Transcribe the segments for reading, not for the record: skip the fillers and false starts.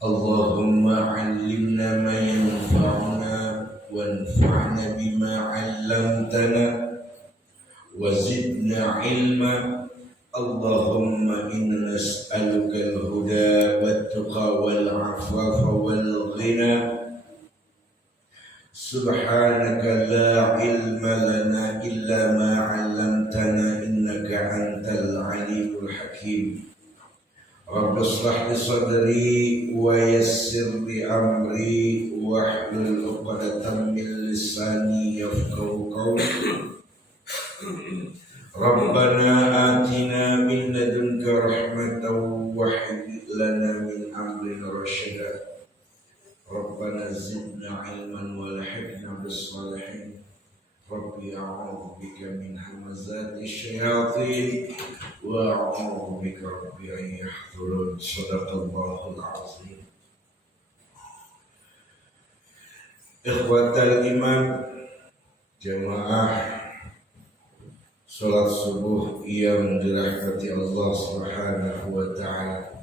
اللهم علمنا ما ينفعنا وانفعنا بما علمتنا وزدنا علما. اللهم إنا نسألك الهدى والتقى والعفاف والغنى. سبحانك لا علم لنا إلا ما علمتنا إنك أنت العليم الحكيم. رب اشرح لي صدري ويسر لي أمري واحلل عقدة من لساني يفقهوا قولي. ربنا آتنا من لدنك رحمة وهيئ لنا من أمرنا رشدا. ربنا زدنا علما والحقنا بالصالحين. ربي أعوذ بك من همزات الشياطين وأعوذ بك ربي أن يحضرون. صدق الله العظيم. Ikhwatal iman, jamaah salat subuh yang dirahmati Allah Subhanahu wa taala.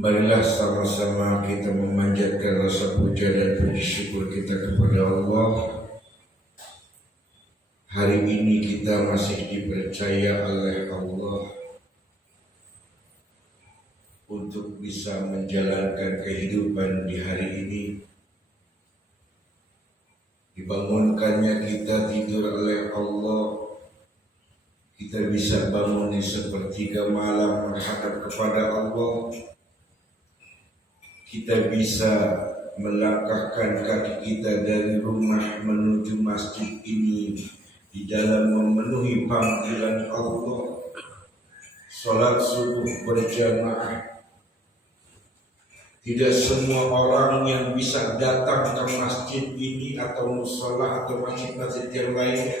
Marilah sama-sama kita memanjatkan rasa puja dan puji syukur kita kepada Allah. Hari ini kita masih dipercaya oleh Allah untuk bisa menjalankan kehidupan di hari ini. Dibangunkannya kita tidur oleh Allah. Kita bisa bangun di sepertiga malam menghadap kepada Allah. Kita bisa melangkahkan kaki kita dari rumah menuju masjid ini di dalam memenuhi panggilan Allah. Salat subuh berjamaah. Tidak semua orang yang bisa datang ke masjid ini atau musola atau masjid-masjid yang lain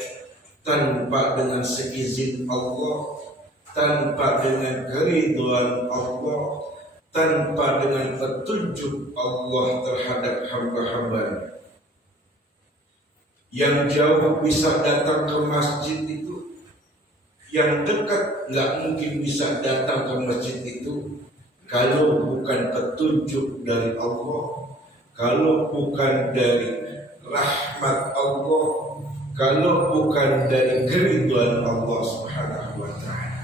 tanpa dengan seizin Allah, tanpa dengan keridhaan Allah, tanpa dengan petunjuk Allah terhadap hamba-hambanya. Yang jauh bisa datang ke masjid itu, yang dekat nggak mungkin bisa datang ke masjid itu kalau bukan petunjuk dari Allah, kalau bukan dari rahmat Allah, kalau bukan dari keridhaan Allah Subhanahu wa taala.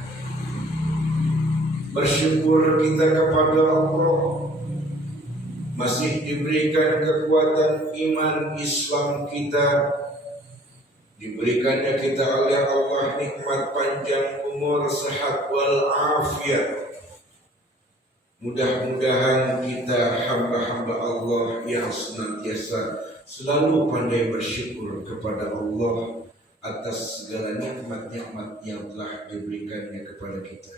Bersyukur kita kepada Allah masih diberikan kekuatan iman Islam kita, diberikannya kita oleh Allah nikmat panjang umur, sehat wal afiat. Mudah-mudahan kita hamba-hamba Allah yang senantiasa selalu pandai bersyukur kepada Allah atas segala nikmat-nikmat yang telah diberikannya kepada kita.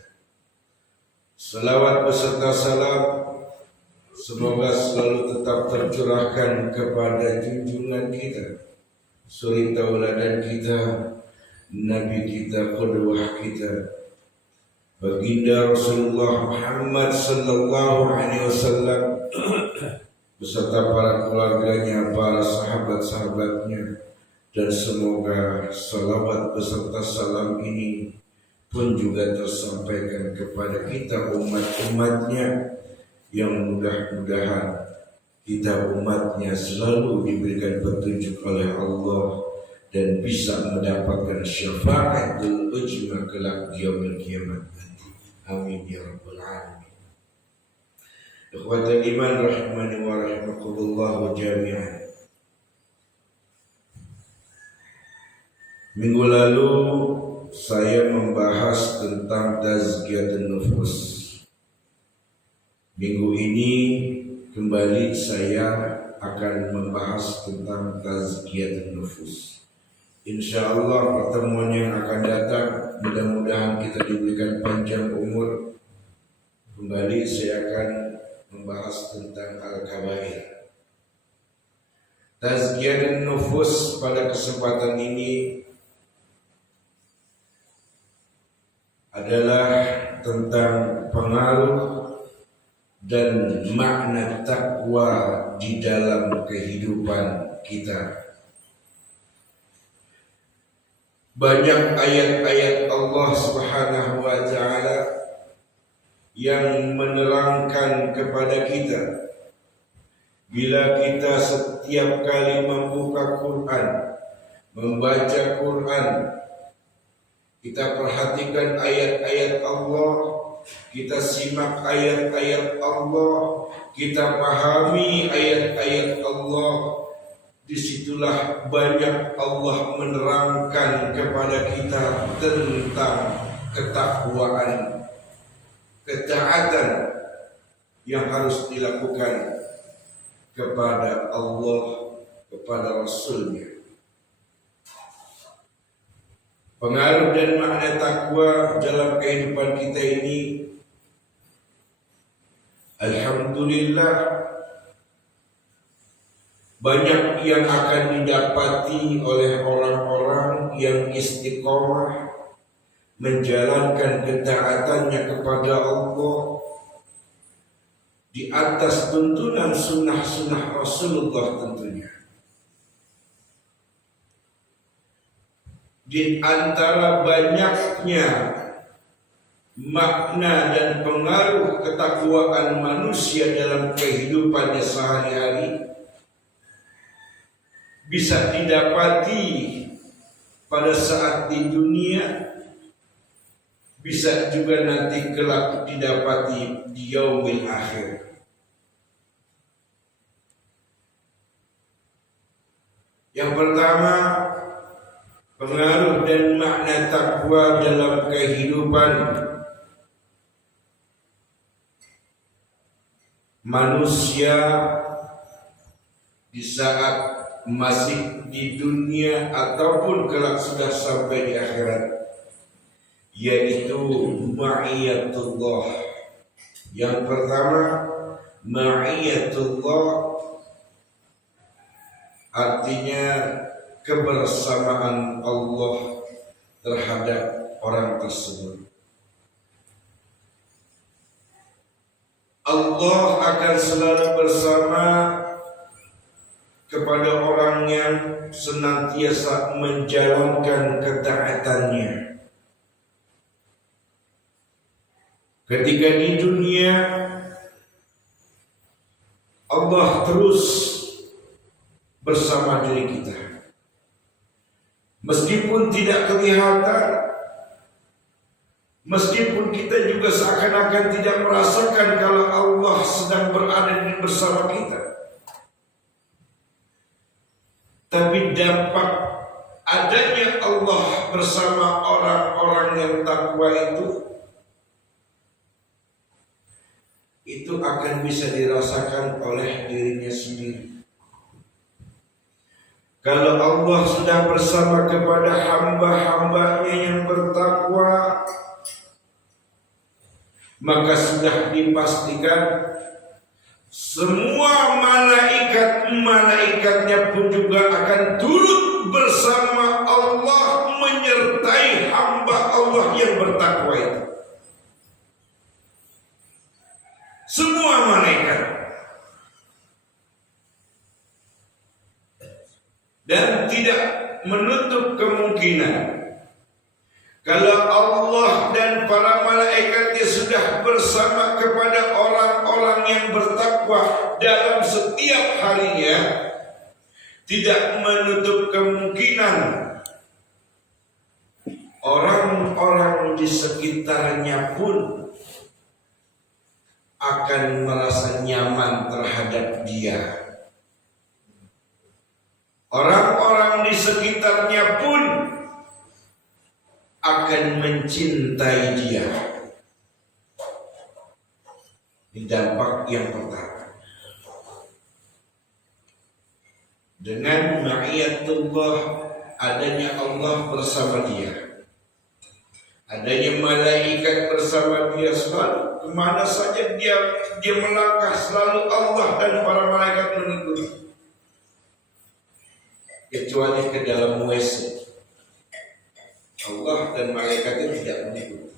Salawat beserta salam semoga selalu tetap tercurahkan kepada junjungan kita, suri tauladan kita, Nabi kita, qudwah kita, Baginda Rasulullah Muhammad sallallahu alaihi wasallam beserta para keluarganya, para sahabat-sahabatnya, dan semoga salawat beserta salam ini pun juga tersampaikan kepada kita umat-umatnya, yang mudah-mudahan kita umatnya selalu diberikan petunjuk oleh Allah dan bisa mendapatkan syafaatul ujma kelak di yaumil kiamat. Amin ya rabbal alamin. Ikhwatal iman rahimani wa rahimakumullah jami'an. Minggu lalu saya membahas tentang tazkiyatun nufus. Minggu ini kembali saya akan membahas tentang tazkiyatun nufus. Insyaallah pertemuan yang akan datang, mudah-mudahan kita diberikan panjang umur. Kembali saya akan membahas tentang al-kabair. Tazkiyatun nufus pada kesempatan ini adalah tentang pengaruh dan makna takwa di dalam kehidupan kita. Banyak ayat-ayat Allah Subhanahu wa taala yang menerangkan kepada kita bila kita setiap kali membuka Quran, membaca Quran, kita perhatikan ayat-ayat Allah, kita simak ayat-ayat Allah, kita pahami ayat-ayat Allah. Disitulah banyak Allah menerangkan kepada kita tentang ketakwaan, ketaatan yang harus dilakukan kepada Allah, kepada Rasulnya. Pengaruh dan makna takwa dalam kehidupan kita ini, alhamdulillah, banyak yang akan didapati oleh orang-orang yang istiqomah menjalankan ketaatannya kepada Allah di atas tuntunan sunnah-sunnah Rasulullah tentunya. Di antara banyaknya makna dan pengaruh ketakwaan manusia dalam kehidupannya sehari-hari bisa didapati pada saat di dunia, bisa juga nanti kelak didapati di yaumil akhir. Yang pertama, pengaruh dan makna takwa dalam kehidupan manusia di saat masih di dunia ataupun kelak sudah sampai di akhirat, yaitu ma'iyatullah. Yang pertama, ma'iyatullah artinya kebersamaan Allah terhadap orang tersebut. Allah akan selalu bersama kepada orang yang senantiasa menjalankan ketaatannya. Ketika di dunia, Allah terus bersama diri kita. Meskipun tidak kelihatan, meskipun kita juga seakan-akan tidak merasakan kalau Allah sedang berada bersama kita, tapi dampak adanya Allah bersama orang-orang yang takwa itu akan bisa dirasakan oleh dirinya sendiri. Kalau Allah sudah bersama kepada hamba-hambanya yang bertakwa, maka sudah dipastikan semua malaikat-malaikatnya pun juga akan turut bersama Allah menyertai hamba Allah yang bertakwa itu. Semua malaikat. Dan tidak menutup kemungkinan kalau Allah dan para malaikatnya sudah bersama kepada orang-orang yang bertakwa dalam setiap harinya, tidak menutup kemungkinan orang-orang di sekitarnya pun akan merasa nyaman terhadap dia. Orang-orang di sekitarnya pun akan mencintai dia. Ini dampak yang pertama. Dengan ma'iyatullah, adanya Allah bersama dia, adanya malaikat bersama dia, selalu kemana saja dia melangkah, selalu Allah dan para malaikat mengikuti. Kecuali ke dalam WC, Allah dan malaikatnya tidak mengikuti.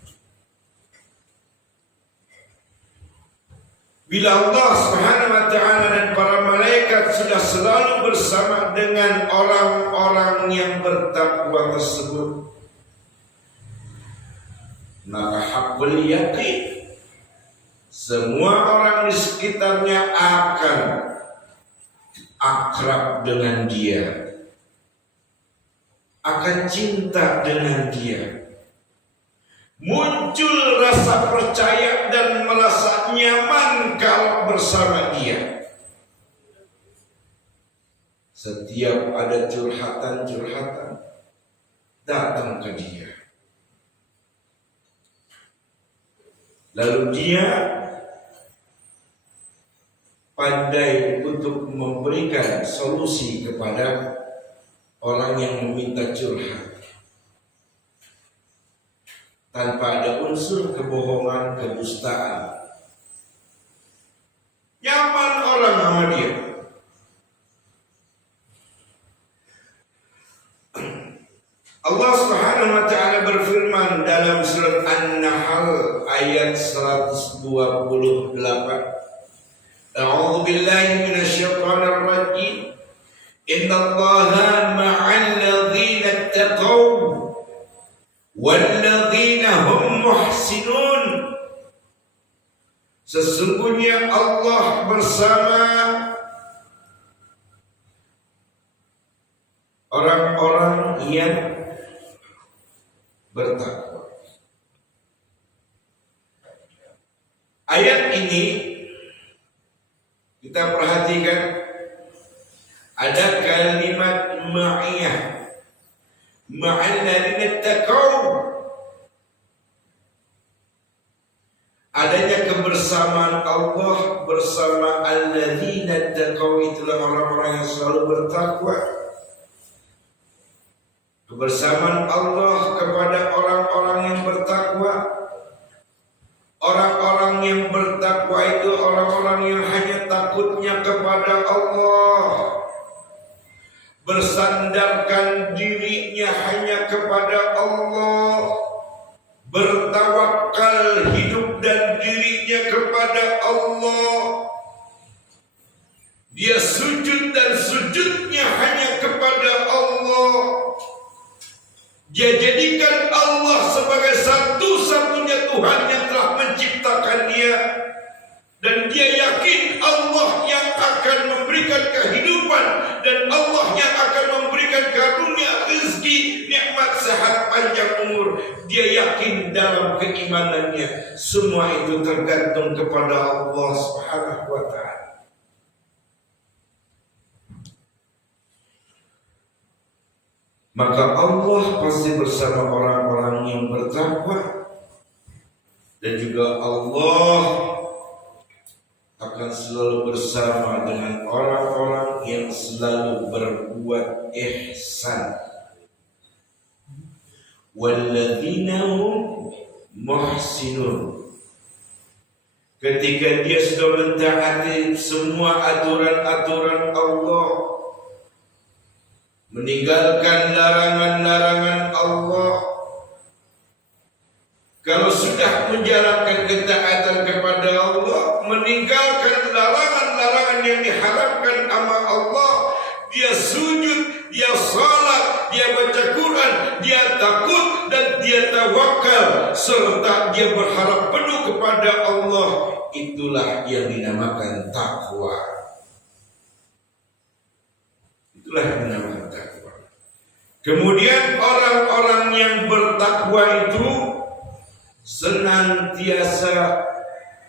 Bila Allah Subhanahu wa ta'ala dan para malaikat sudah selalu bersama dengan orang-orang yang bertakwa tersebut, maka hakul yakin, semua orang di sekitarnya akan akrab dengan dia, akan cinta dengan dia, muncul rasa percaya dan merasa nyaman kalau bersama dia. Setiap ada curhatan-curhatan datang ke dia, lalu dia pandai untuk memberikan solusi kepada orang yang meminta curhat tanpa ada unsur kebohongan, kedustaan. Nyaman orang sama dia. Allah Subhanahu wa taala berfirman dalam surat An-Nahl ayat 128. A'udzu billahi minasyaitonir rajim. Innallaha ma'al ladzina taqaw wal ladzina hum muhsinun. Sesungguhnya Allah bersama orang-orang yang bertakwa. Ayat ini kita perhatikan ada kalimat ma'iyah, ma'al ladzina taqaw. Adanya kebersamaan Allah bersama alladzina taqaw, itulah orang-orang yang selalu bertakwa. Kebersamaan Allah kepada orang-orang yang bertakwa. Orang-orang yang bertakwa itu orang-orang yang hanya takutnya kepada Allah, bersandarkan dirinya hanya kepada Allah, bertawakal hidup dan dirinya kepada Allah. Dia sujud dan sujudnya hanya kepada Allah. Dia jadikan Allah sebagai satu-satunya Tuhan yang telah menciptakan dia. Dan dia yakin Allah yang akan memberikan kehidupan, dan Allah yang akan memberikan karunia, rezeki, nikmat, sehat, panjang umur. Dia yakin dalam keimanannya. Semua itu tergantung kepada Allah Subhanahu wa ta'ala. Maka Allah pasti bersama orang-orang yang bertakwa, dan juga Allah akan selalu bersama dengan orang-orang yang selalu berbuat ihsan. Walladzina hum muhsinun. Ketika dia sudah mentaati semua aturan-aturan Allah, meninggalkan larangan-larangan Allah, kalau sudah menjalankan ketaatan kepada Allah, meninggalkan larangan-larangan yang diharapkan sama Allah, dia sujud, dia salat, dia baca Quran, dia takut dan dia tawakal, serta dia berharap penuh kepada Allah. Itulah yang dinamakan takwa. Itulah yang dinamakan takwa. Kemudian orang-orang yang bertakwa itu senantiasa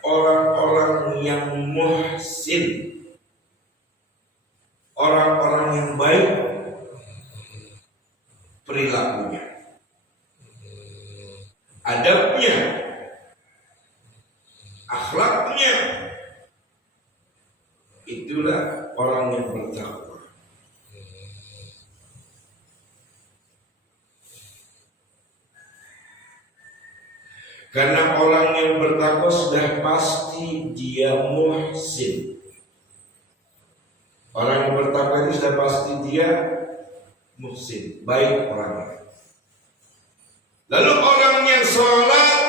orang-orang yang muhsin, orang-orang yang baik perilakunya, adabnya, akhlaknya. Itulah orang yang bertakwa. Karena orang yang bertakwa sudah pasti dia muhsin. Orang yang bertakwa itu sudah pasti dia muhsin, baik orangnya. Lalu orang yang sholat,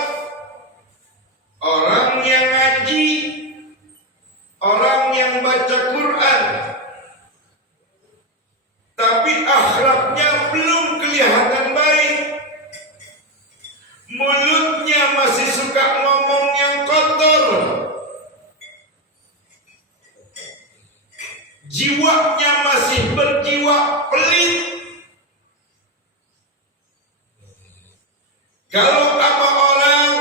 orang yang ngaji, orang yang baca Quran, tapi akhlaknya belum kelihatan baik, mulutnya masih suka ngomong yang kotor, jiwanya masih berjiwa pelit. Kalau apa orang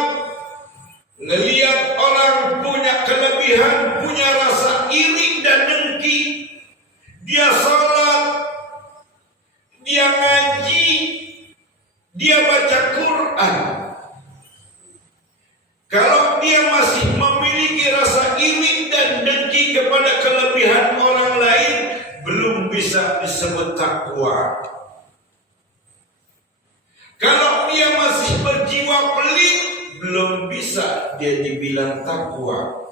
ngelihat orang punya kelebihan, punya rasa iri dan dengki, dia sholat, dia ngaji, dia baca Quran. Kalau dia masih memiliki rasa iri dan dengki kepada kelebihan orang lain, belum bisa disebut takwa. Kalau dia masih berjiwa pelit, belum bisa dia dibilang takwa.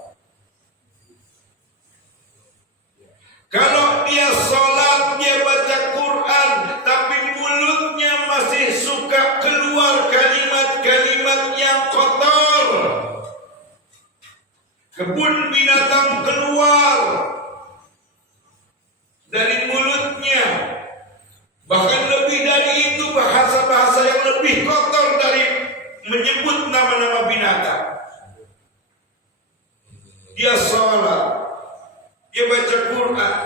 Kalau dia sholat, dia baca Quran, tapi mulutnya masih suka keluar kalimat-kalimat yang kotor, kebun binatang keluar dari mulutnya, bahkan lebih dari itu, bahasa-bahasa yang lebih kotor dari menyebut nama-nama binatang. Dia sholat, dia baca Quran.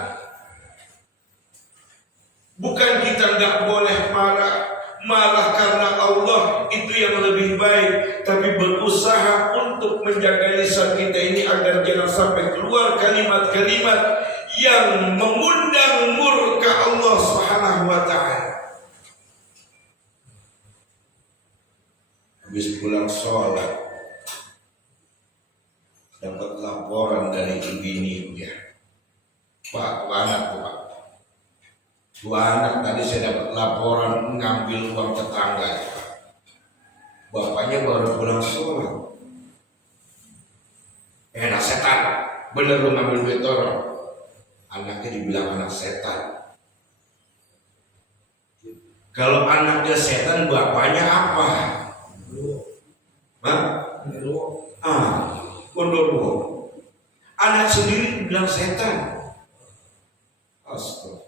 Bukan kita nggak boleh marah karena Allah itu yang lebih baik, tapi berusaha untuk menjaga lisan kita ini agar jangan sampai keluar kalimat-kalimat yang mengundang murka Allah Subhanahu wa ta'ala. Habis pulang sholat, dapat laporan dari bini dia. Pak, anak tuh Pak. Dua anak tadi saya dapat laporan ngambil uang tetangga. Bapaknya baru pulang sholat. Anak setan, bener lu ngambil duit orang. Anaknya dibilang anak setan. Kalau anaknya setan, bapaknya apa? Hah? Gondorwo. Anak sendiri bilang setan. Astaga.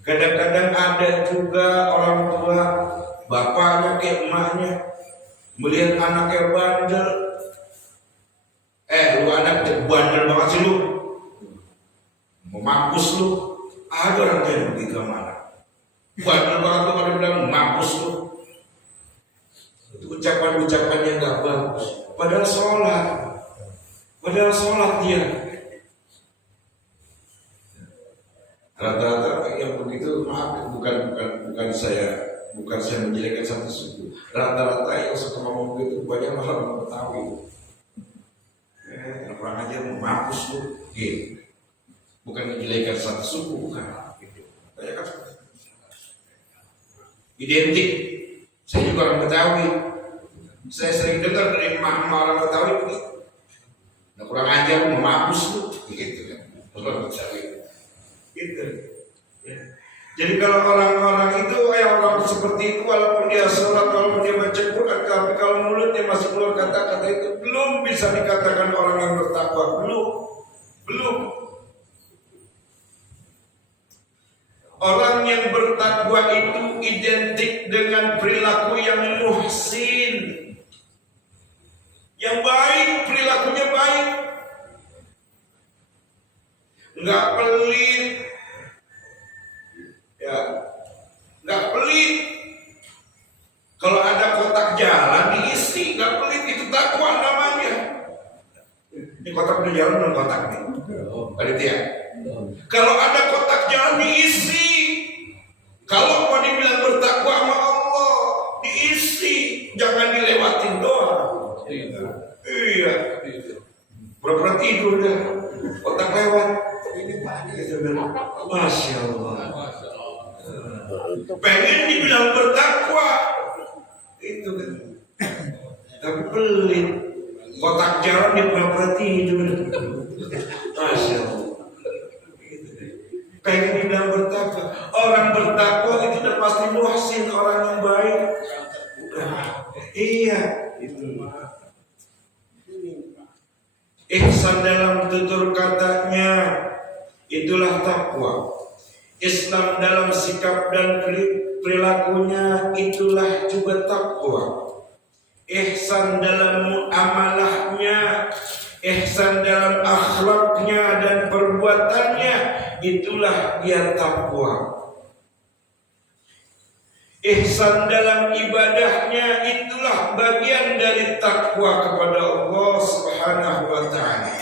Kadang-kadang ada juga orang tua, bapaknya kayak emaknya, melihat anaknya bandel. Lu anak bandel banget sih lu, mau mampus lu. Ada orang yang begitu sama anak. Bandel banget tuh, pada bilang mampus lu. Itu ucapan-ucapan yang gak bagus. Padahal sholat dia. Rata-rata yang begitu, maaf, bukan saya menjelekkan satu suku. Rata-rata yang suka ngomong begitu banyak orang Betawi. Orang aja mau mampus lu, gitu. Bukan menjelekkan satu suku, bukan. Banyak kan identik. Saya juga orang Betawi. Saya sering dengar dari emak-emak orang Betawi begitu. Nah, kurang ajar mau mampus lu, gitu kan. Orang Betawi. Gitu. Ya. Jadi kalau orang-orang itu, orang seperti itu, walaupun dia sholat, walaupun dia baca Quran, tapi kalau mulutnya masih keluar kata-kata itu, belum bisa dikatakan orang yang bertakwa. Belum. Orang yang bertakwa itu identik dengan perilaku yang muhsin, yang baik, perilakunya baik, nggak pelit, ya, nggak pelit. Kalau ada kotak jalan diisi, nggak pelit, itu takwa namanya. Ini kotak di jalan belum kotak nih, panitia. Kalau ada kotak jalan diisi. Kalau mau dibilang bertakwa sama Allah, diisi, jangan dilewatin doang. Iya. Pura-pura tidur dah, kotak lewat. Masya Allah. Pengen dibilang bertakwa, itu kan. Tapi pelit, kotak jalan dia pura-pura tidur. Masya Allah. Pengen dibilang bertakwa. Orang bertakwa itu udah pasti muhsin, orang yang baik. Iya. Ihsan dalam tutur katanya, itulah takwa. Islam dalam sikap dan perilakunya, itulah juga takwa. Ihsan dalam muamalahnya, ihsan dalam akhlaknya dan perbuatan perbuatannya, itulah dia takwa. Ihsan dalam ibadahnya, itulah bagian dari takwa kepada Allah Subhanahu wa ta'ala.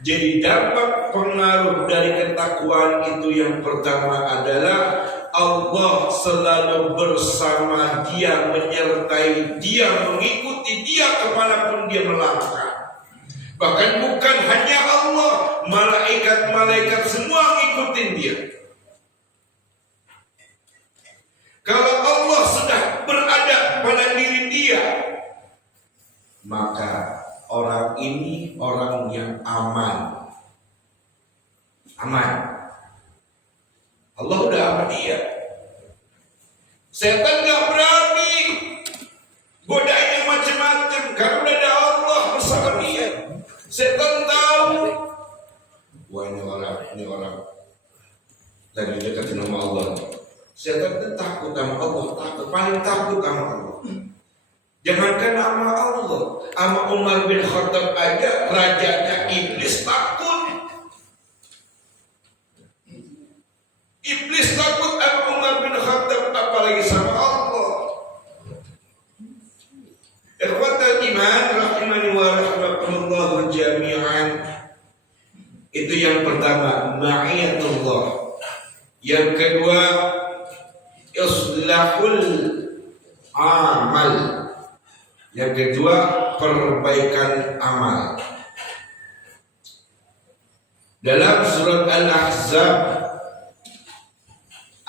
Jadi dampak pengaruh dari ketakwaan itu yang pertama adalah Allah selalu bersama dia, menyertai dia, mengikuti dia kemanapun dia melangkah. Bahkan bukan hanya Allah, malaikat-malaikat semua ngikutin dia. Kalau Allah sudah berada pada diri dia, maka orang ini orang yang aman. Aman. Allah udah sama dia. Setan gak berani godain yang macam-macam karena udah ada Allah bersama dia. Setan tahu, wah ini orang lagi dekat nama Allah. Setan itu takut sama Allah, paling takut sama Allah. Jangankan sama Allah, sama Umar bin Khattab aja, rajanya iblis takut. Iblis takut sama Umar bin Khattab, apalagi sama Allah. Ikhwatal iman rahimani wa rahimakumullah jami'an. Itu yang pertama, ma'iyatullah. Yang kedua, islahul amal. Yang kedua, perbaikan amal. Dalam surat Al-Ahzab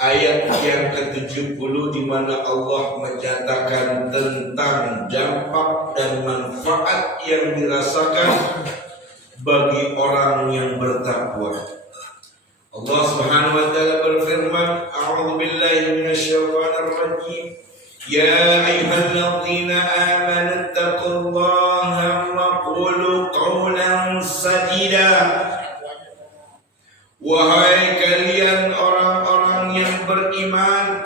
ayat yang ke-70 di mana Allah menyatakan tentang dampak dan manfaat yang dirasakan bagi orang yang bertakwa. Allah Subhanahu wa taala berfirman, A'udzu billahi minasyaitonir rajim. Ya ayyuhalladzina amanu taqullaha wa qulu qawlan sadida. Wahai kalian orang-orang yang beriman,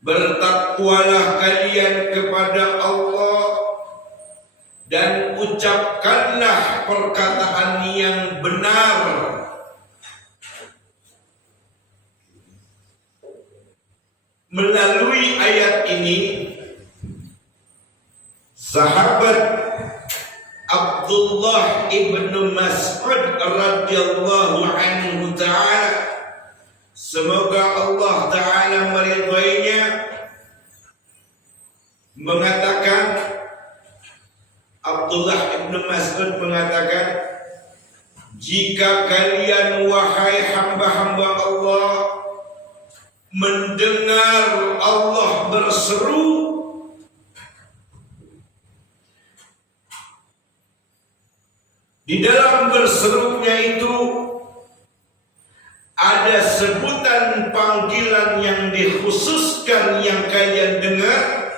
bertakwalah kalian kepada Allah dan ucapkanlah perkataan yang benar. Melalui ayat ini, sahabat Abdullah ibnu Mas'ud radhiyallahu anhu ta'ala, semoga Allah ta'ala meridainya, mengatakan, Abdullah ibnu Mas'ud mengatakan, jika kalian wahai hamba-hamba Allah mendengar Allah berseru, di dalam berserunya itu ada sebutan panggilan yang dikhususkan yang kalian dengar.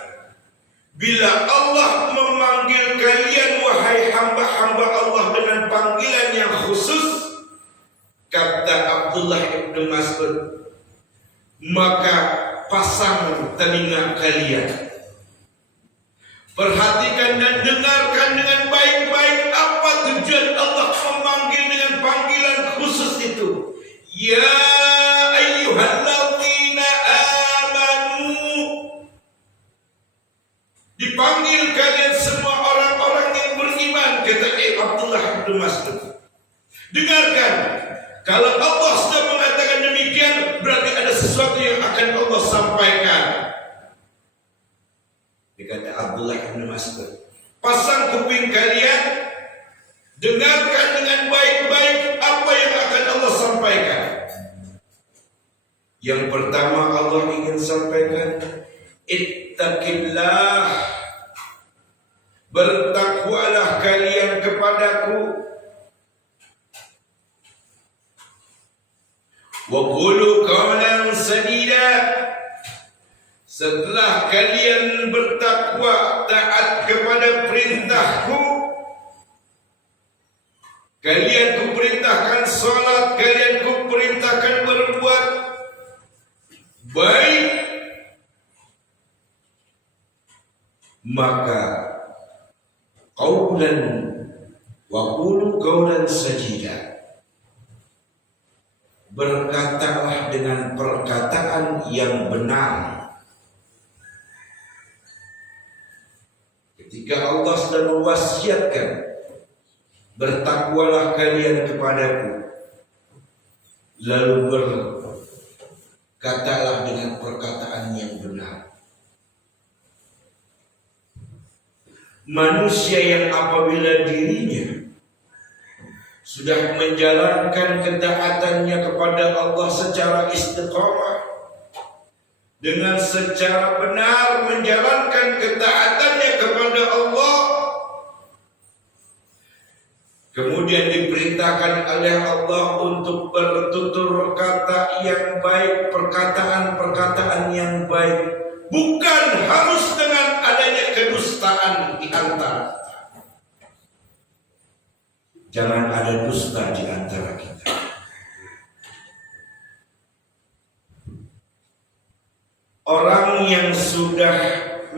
Bila Allah memanggil kalian wahai hamba-hamba Allah dengan panggilan yang khusus, kata Abdullah ibnu Mas'ud, maka pasang telinga kalian, perhatikan dan dengarkan dengan baik-baik apa tujuan Allah memanggil dengan panggilan khusus itu. Ya ayyuhalladzina amanu, dipanggil kalian semua orang-orang yang beriman, kata Abdullah bin Mas'ud. Dengarkan, kalau Allah sudah mengatakan demikian, berarti ada sesuatu yang akan Allah sampaikan. Dikata Abdullah bin Mas'ud, pasang kuping kalian, dengarkan dengan baik-baik apa yang akan Allah sampaikan. Yang pertama Allah ingin sampaikan, ittaqillah, bertakwalah kalian kepadaku. Wa qulu qawlan sadida, setelah kalian bertakwa, taat kepada perintahku, kalian kuperintahkan salat, kalian kuperintahkan berbuat baik, maka qawlan wa qulu qawlan sadida, berkatalah dengan perkataan yang benar. Ketika Allah sedang mewasiatkan, bertakwalah kalian kepadaku, lalu berkatalah dengan perkataan yang benar. Manusia yang apabila dirinya sudah menjalankan ketaatannya kepada Allah secara istiqamah, dengan secara benar menjalankan ketaatannya kepada Allah, kemudian diperintahkan oleh Allah untuk bertutur kata yang baik, perkataan-perkataan yang baik, bukan harus dengan adanya kedustaan di antara. Jangan ada dusta di antara kita. Orang yang sudah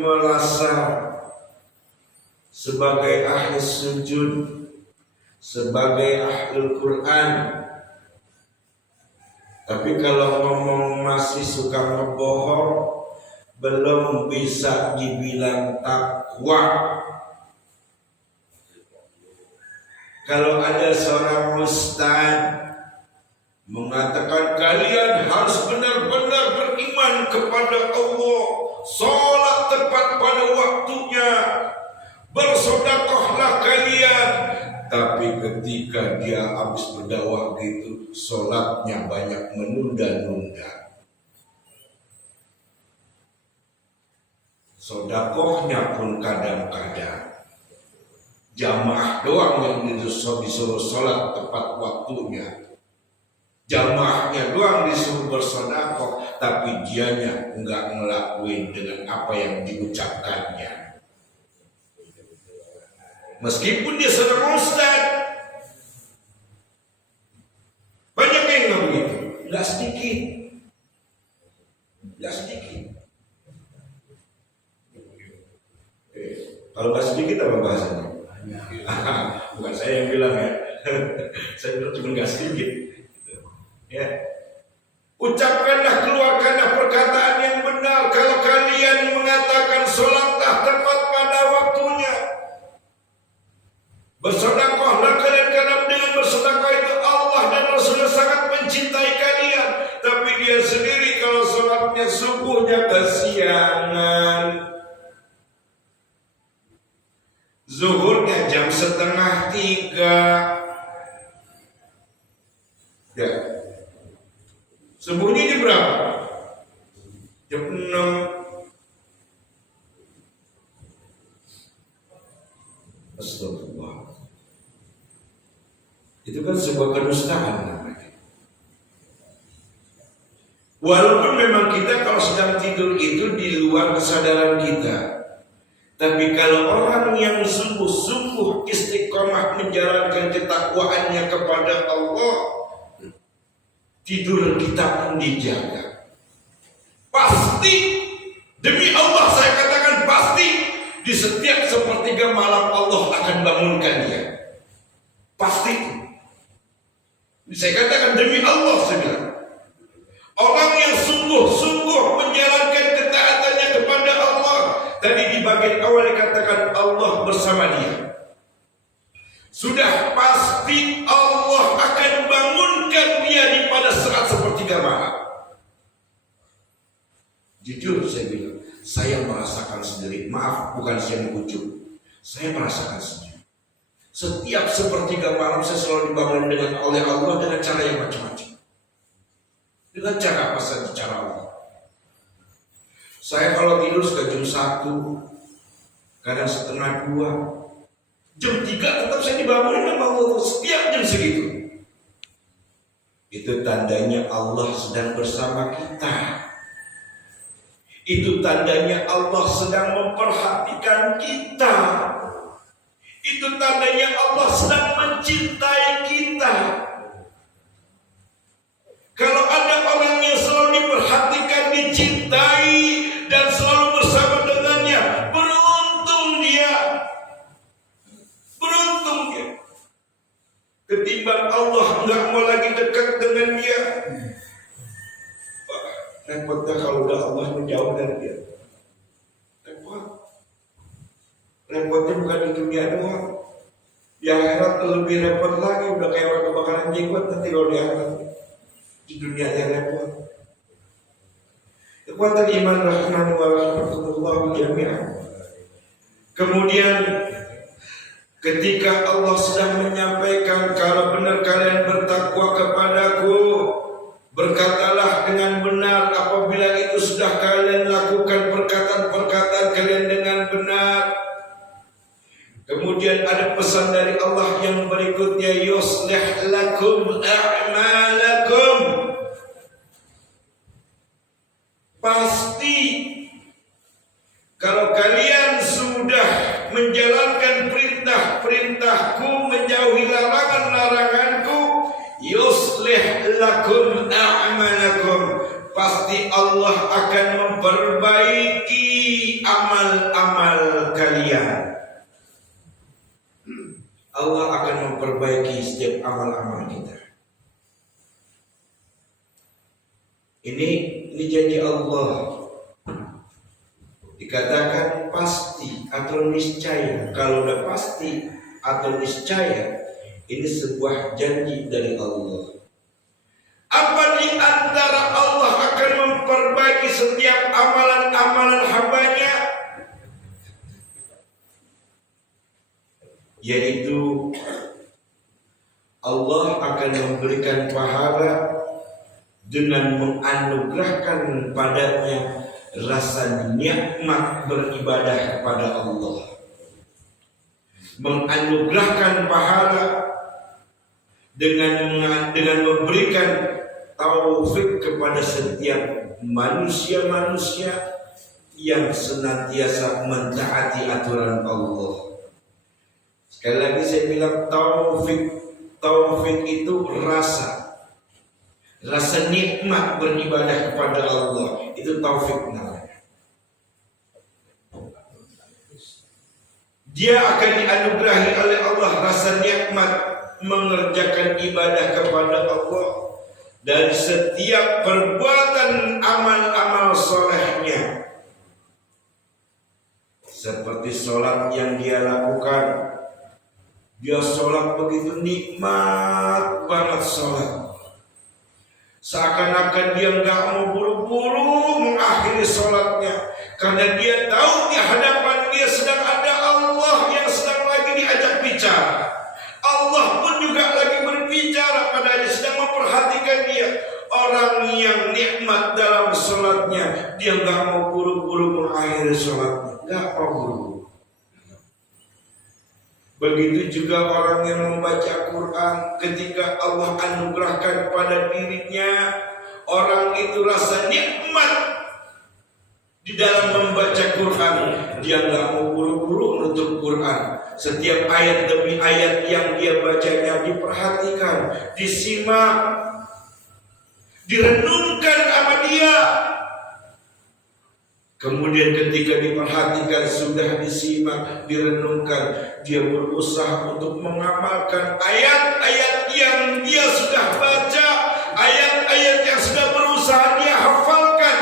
merasa sebagai ahli sujud, sebagai ahli Quran, tapi kalau ngomong masih suka ngebohong, belum bisa dibilang takwa. Kalau ada seorang ustaz mengatakan kalian harus benar-benar beriman kepada Allah, sholat tepat pada waktunya, bersedekahlah kalian, tapi ketika dia habis berdakwah gitu, sholatnya banyak menunda-nunda, sedekahnya pun kadang-kadang jamaah doang yang disuruh sholat tepat waktunya, jamaahnya doang disuruh bersedekah, tapi dianya enggak ngelakuin dengan apa yang diucapkannya. Meskipun dia seorang ustaz, banyak yang enggak begitu, enggak sedikit, enggak sedikit. Kalau enggak sedikit apa bahasanya? Bukan saya yang bilang ya, saya bilang cuma enggak sedikit. Ya, ucapkanlah, keluarkanlah perkataan yang benar. Kalau kalian mengatakan sholatlah tepat pada waktunya, bersedekahlah kalian, karena dengan bersedekah itu Allah dan Rasulnya sangat mencintai kalian. Tapi dia sendiri kalau sholatnya subuhnya kesiangan, zuhurnya jam 2:30, ya. Subuhnya jam berapa? Jam 6. Astagfirullah. Itu kan sebuah kedustaan namanya. Walaupun memang kita kalau sedang tidur itu di luar kesadaran kita, tapi kalau orang yang sungguh-sungguh istiqomah menjalankan ketakwaannya kepada Allah, tidur kita pun dijaga. Pasti, demi Allah saya katakan pasti, di setiap sepertiga malam Allah akan bangunkan dia. Pasti. Saya katakan demi Allah, saya bilang, orang yang sungguh-sungguh menjalankan ketaatannya kepada Allah, tadi di bagian awal dikatakan Allah bersama dia, sudah pasti Allah akan bangunkan dia di pada saat sepertiga malam. Jujur saya bilang, saya merasakan sendiri. Maaf, bukan saya mengucap, saya merasakan sendiri. Setiap sepertiga malam saya selalu dibangun oleh Allah dengan cara yang macam-macam. Dengan cara apa saja, cara Allah. Saya kalau tidur suka jam 1, kadang 1:30, jam 3 tetap saya dibangunin sama Allah setiap jam segitu. Itu tandanya Allah sedang bersama kita. Itu tandanya Allah sedang memperhatikan kita. Itu tandanya Allah sedang mencintai kita. Kalau ada orang yang selalu diperhatikan, dicintai, dan selalu bersama dengannya, beruntung dia. Beruntung dia. ketimbang Allah nggak mau lagi dekat dengan dia. Wah, repotnya kalau udah Allah menjauh dari dia. Repotnya bukan di dunia doang, di akhirat lebih repot lagi. Udah kayak orang kebakaran jenggot nanti kalau di akhirat. Di dunia yang repot. Kekuatan iman rahman wa rahmatullah jami'an. Kemudian ketika Allah sedang menyampaikan, kalau benar kalian bertakwa kepadaku, berkatalah dengan benar apabila itu sudah kalian lakukan perkataan-perkataan kalian dengan benar. Kemudian ada pesan dari Allah yang berikutnya, yuslih lakum a'malakum. Pasti kalau kalian sudah menjalankan perintah-perintahku, menjauhi larangan-laranganku, yuslih lakum a'malakum, pasti Allah akan memperbaiki amal-amal kalian. Allah akan memperbaiki setiap amal-amal kita. Ini janji Allah. Dikatakan pasti atau niscaya. Kalau udah pasti atau niscaya, ini sebuah janji dari Allah. Apa di antara Allah akan memperbaiki setiap amalan-amalan hambanya? Yaitu Allah akan memberikan pahala dengan menganugerahkan padanya rasa nikmat beribadah kepada Allah, menganugerahkan pahala dengan memberikan taufik kepada setiap manusia-manusia yang senantiasa mentaati aturan Allah. Sekali lagi saya bilang taufik itu rasa nikmat beribadah kepada Allah, itu taufik namanya. Dia akan dianugerahi oleh Allah rasa nikmat mengerjakan ibadah kepada Allah dari setiap perbuatan amal-amal solehnya, seperti sholat yang dia lakukan. Dia sholat begitu nikmat banget sholat, seakan-akan dia nggak mau buru-buru mengakhiri sholatnya, karena dia tahu di hadapan dia sedang ada Allah yang sedang lagi diajak bicara. Allah pun juga lagi berbicara padanya, sedang memperhatikan dia. Orang yang nikmat dalam sholatnya, dia nggak mau buru-buru mengakhiri sholatnya, nggak mau buru-buru. Begitu juga orang yang membaca Quran, ketika Allah anugerahkan pada dirinya, orang itu rasa nikmat di dalam membaca Quran, dia nggak mau buru-buru menutup Quran. Setiap ayat demi ayat yang dia bacanya diperhatikan, disimak, direnungkan sama dia. Kemudian ketika diperhatikan, sudah disimak, direnungkan, dia berusaha untuk mengamalkan ayat-ayat yang dia sudah baca, ayat-ayat yang sudah berusaha dia hafalkan,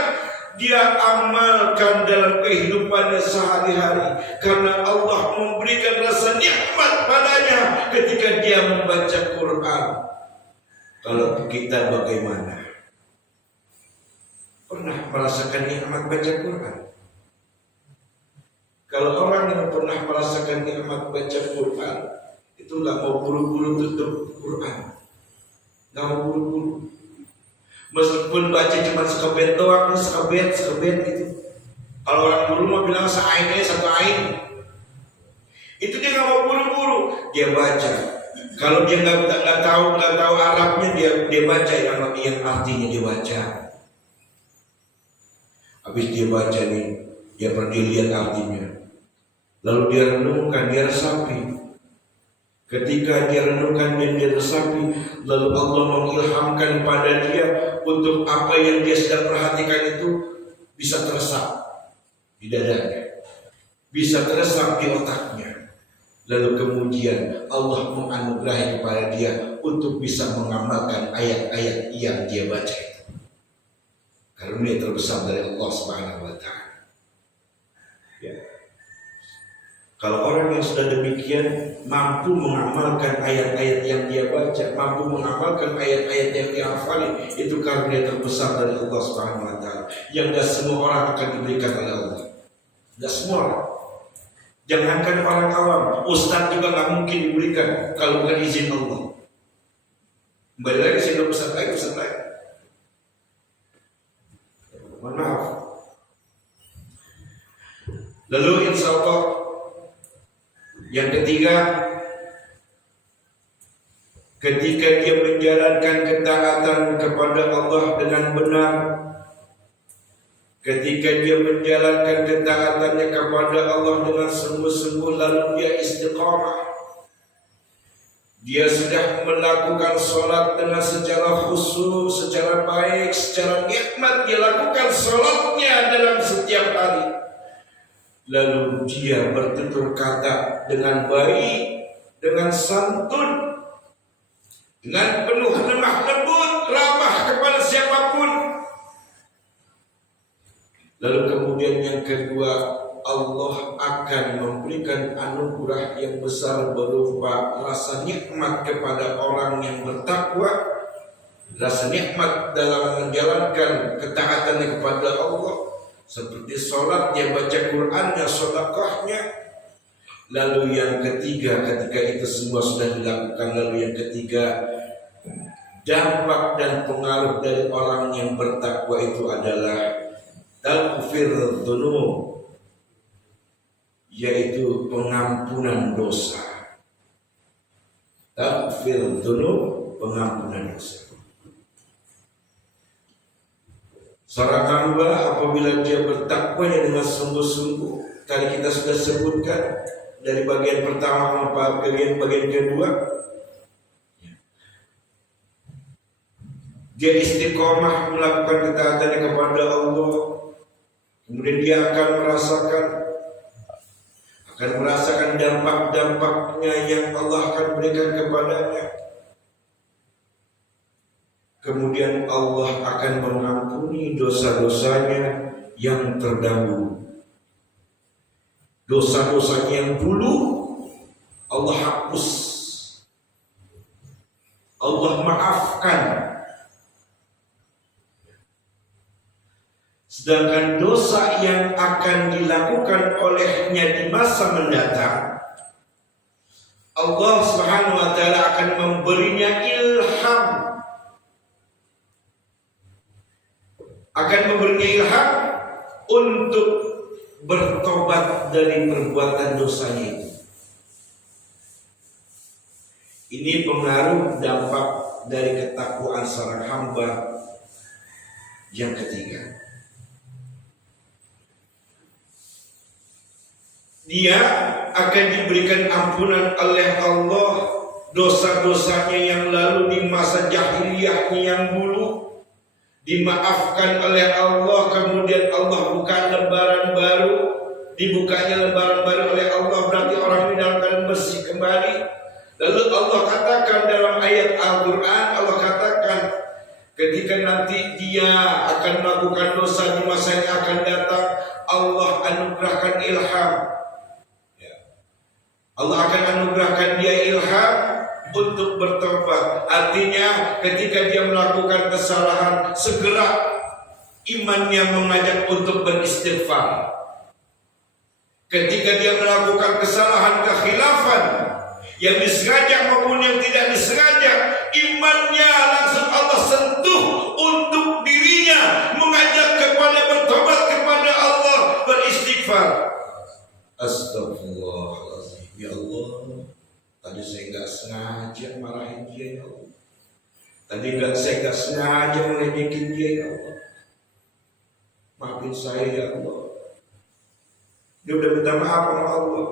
dia amalkan dalam kehidupannya sehari-hari. Karena Allah memberikan rasa nikmat padanya ketika dia membaca Quran. Kalau kita bagaimana? Pernah merasakan nikmat baca Quran? Kalau orang yang pernah merasakan nikmat baca Quran, itu nggak mau buru-buru tutup Quran, nggak mau buru-buru. Meskipun baca cuma sekebet doang, sekebet gitu. Kalau orang dulu mau bilang sa'ain aja, satu ain, itu dia nggak mau buru-buru, dia baca. Kalau dia nggak tahu Arabnya, dia baca yang artinya dia baca. Habis dia baca nih, dia pergi lihat artinya, lalu dia renungkan, dia resapi. Ketika dia renungkan dan dia resapi, lalu Allah mengilhamkan pada dia untuk apa yang dia sedang perhatikan itu bisa teresap di dadanya, bisa teresap di otaknya. Lalu kemudian Allah menganugerahi kepada dia untuk bisa mengamalkan ayat-ayat yang dia baca itu. Karunia terbesar dari Allah Subhanahu wa taala. Ya. Kalau orang yang sudah demikian mampu mengamalkan ayat-ayat yang dia baca, mampu mengamalkan ayat-ayat yang dia hafali, itu karunia terbesar dari Allah Subhanahu wa taala yang tidak semua orang akan diberikan oleh Allah. Tidak semua orang. Jangankan orang awam, ustaz juga nggak mungkin diberikan kalau bukan izin Allah. Kembali lagi saya ustaz lagi. Mohon maaf. Lalu insya Allah yang ketiga, ketika dia menjalankan ketaatan kepada Allah dengan benar, ketika dia menjalankan ketaatannya kepada Allah dengan sungguh-sungguh, lalu dia istiqamah, dia sudah melakukan sholat dengan secara khusyuk, secara baik, secara nikmat, dia lakukan sholatnya dalam setiap hari. Lalu dia bertutur kata dengan baik, dengan santun, dengan penuh lemah lembut, ramah kepada siapapun. Lalu kemudian yang kedua, Allah akan memberikan anugerah yang besar berupa rasa nikmat kepada orang yang bertakwa, rasa nikmat dalam menjalankan ketaatannya kepada Allah, seperti sholat, dia baca Qur'annya, sedekahnya. Lalu yang ketiga, ketika itu semua sudah dilakukan, lalu yang ketiga, dampak dan pengaruh dari orang yang bertakwa itu adalah taghfir dzunub, yaitu pengampunan dosa. Taghfir dzunub, pengampunan dosa. Seorang hamba apabila dia bertakwa dengan sungguh-sungguh, tadi kita sudah sebutkan dari bagian pertama sampai bagian kedua, dia istiqomah melakukan ketaatan kepada Allah. Kemudian dia akan merasakan dampak-dampaknya yang Allah akan berikan kepadanya. Kemudian Allah akan mengampuni dosa-dosanya yang terdahulu. Dosa-dosanya yang dulu Allah hapus, Allah maafkan. Sedangkan dosa yang akan dilakukan olehnya di masa mendatang, Allah Subhanahu wa taala akan memberinya ilham, untuk bertobat dari perbuatan dosanya itu. Ini pengaruh dampak dari ketakwaan seorang hamba yang ketiga. Dia akan diberikan ampunan oleh Allah dosa-dosanya yang lalu di masa jahiliyahnya yang dulu, dimaafkan oleh Allah. Kemudian Allah buka lembaran baru, dibukanya lembaran baru oleh Allah, berarti orang ini dalam keadaan bersih kembali. Lalu Allah katakan dalam ayat Al-Quran, Allah katakan ketika nanti dia akan melakukan dosa di masa yang akan datang, Allah anugerahkan ilham. Allah akan anugerahkan dia ilham untuk bertobat. Artinya ketika dia melakukan kesalahan, segera imannya mengajak untuk beristighfar. Ketika dia melakukan kesalahan kekhilafan, yang disengaja maupun yang tidak disengaja, imannya langsung Allah sentuh untuk dirinya, mengajak kepada bertobat kepada Allah, beristighfar. Astagfirullahaladzim. Ya Allah, tadi saya nggak sengaja marahin dia, ya Allah. Tadi saya nggak sengaja meledekin dia, ya Allah. Maafin saya, ya Allah. Dia udah minta maaf sama Allah.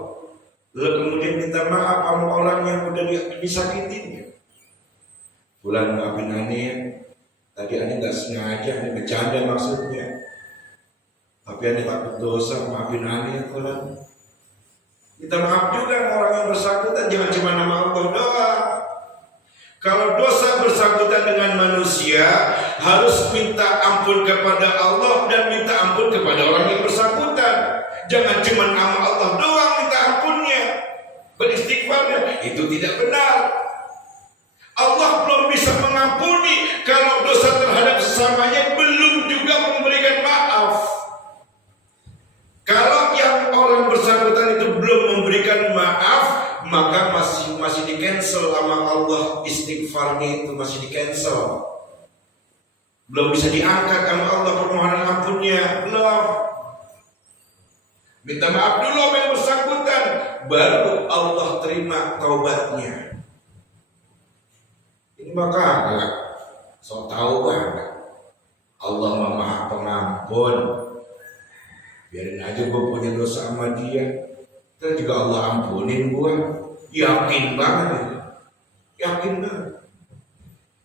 Lalu kemudian minta maaf sama orang yang udah disakitinnya. Bulan maafin aneh. Tadi aneh nggak sengaja, aneh bercanda maksudnya. Tapi aneh takut dosa, maafin aneh ya Bulan. Minta maaf juga sama orang yang bersangkutan, jangan cuma nama Allah doang. Kalau dosa bersangkutan dengan manusia, harus minta ampun kepada Allah dan minta ampun kepada orang yang bersangkutan. Jangan cuma nama Allah doang minta ampunnya, beristighfarnya, itu tidak benar. Allah belum bisa mengampuni kalau dosa terhadap sesamanya belum juga memberikan maaf. Kalau yang orang bersangkutan itu belum memberikan maaf, maka masih di cancel sama Allah, istighfarnya itu masih di cancel. Belum bisa diangkat sama Allah permohonan ampunnya, belum. Minta maaf dulu sama yang bersangkutan, baru Allah terima taubatnya. Ini maka enggak so tahu banget. Allah Maha Pengampun. Biarin aja gue punya dosa sama dia, terus juga Allah ampunin gue. Yakin banget, yakin banget.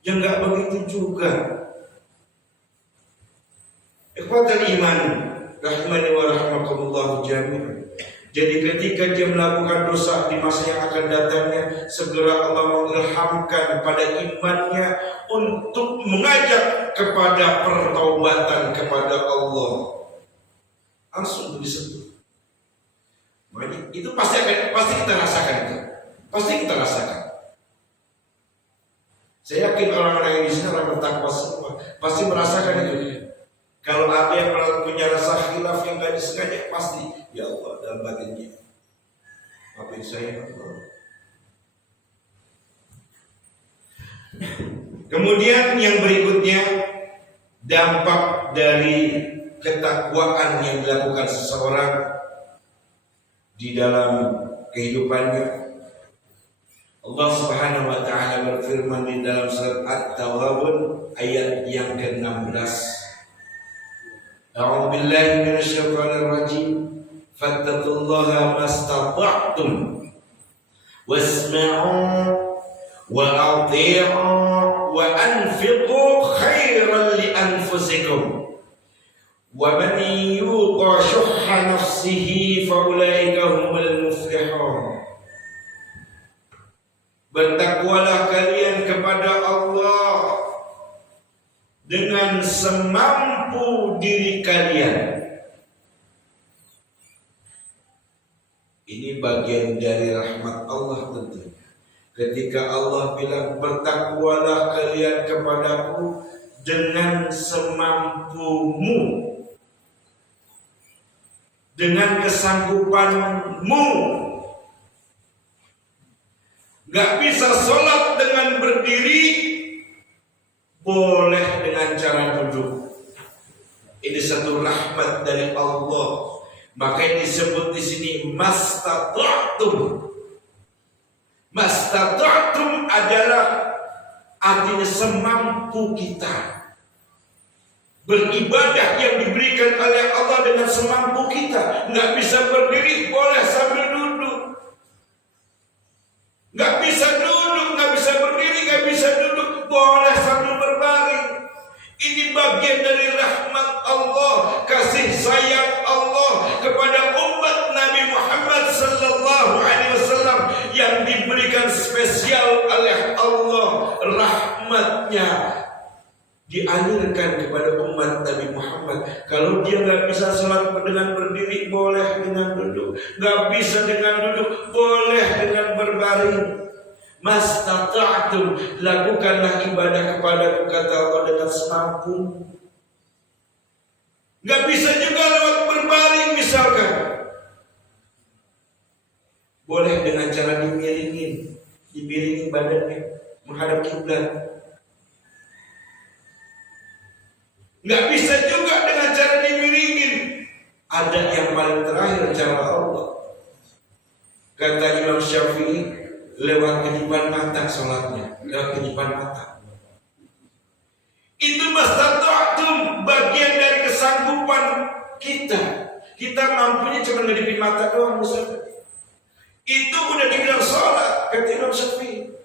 Ya nggak begitu juga. Ikhwatal iman, rahimani wa rahmatullah jami'an. Jadi ketika dia melakukan dosa di masa yang akan datangnya, segera Allah mengilhamkan pada imannya untuk mengajak kepada pertaubatan kepada Allah. Langsung disentuh. Itu pasti kita rasakan itu. Pasti kita rasakan. Saya yakin orang-orang yang di sini orang bertakwa semua pasti merasakan itu. Kalau ada yang punya rasa khilaf yang gak disengaja, pasti ya Allah dalam batinnya, maafin saya Allah. Kemudian yang berikutnya, dampak dari ketakwaan yang dilakukan seseorang di dalam kehidupannya. Allah Subhanahu wa taala berfirman di dalam surat At-Taghabun ayat yang ke-16. A'udzu billahi minasyaitonir rajim. Fattaqullaha mastata'tum wasma'u wa athi'u wa anfiqu khairan li anfusikum. Wa man yuqa shuhha nafsihi fa ulaika humul muflihun. Bertakwalah kalian kepada Allah dengan semampu diri kalian. Ini bagian dari rahmat Allah tentu. Ketika Allah bilang bertakwalah kalian kepadaku dengan semampumu, dengan kesanggupanmu. Gak bisa sholat dengan berdiri, boleh dengan cara duduk. Ini satu rahmat dari Allah. Makanya disebut di sini mastata'tum. Mastata'tum adalah artinya semampu kita. Beribadah yang diberikan oleh Allah dengan semampu kita. Nggak bisa berdiri, boleh sambil duduk. Nggak bisa duduk, nggak bisa berdiri, nggak bisa duduk, boleh sambil berbaring. Ini bagian dari rahmat Allah, kasih sayang Allah kepada umat Nabi Muhammad sallallahu alaihi wasallam yang diberikan spesial oleh Allah. Rahmatnya dialirkan kepada umat Nabi Muhammad. Kalau dia nggak bisa sholat dengan berdiri, boleh dengan duduk. Nggak bisa dengan duduk, boleh dengan berbaring. Mastata'tum, lakukanlah ibadah kepadaku kata Allah dengan semampu. Nggak bisa juga lewat berbaring misalkan. Boleh dengan cara dimiringin badannya menghadap kiblat. Nggak bisa juga dengan cara dimiringin. Ada yang paling terakhir cara Allah. Kata Imam Syafi'i, lewat kedipan mata sholatnya, lewat kedipan mata. Itu mastata'tum, bagian dari kesanggupan kita. Kita mampunya cuma ngedipin mata doang misalnya. Itu udah dibilang sholat, kata Imam Syafi'i.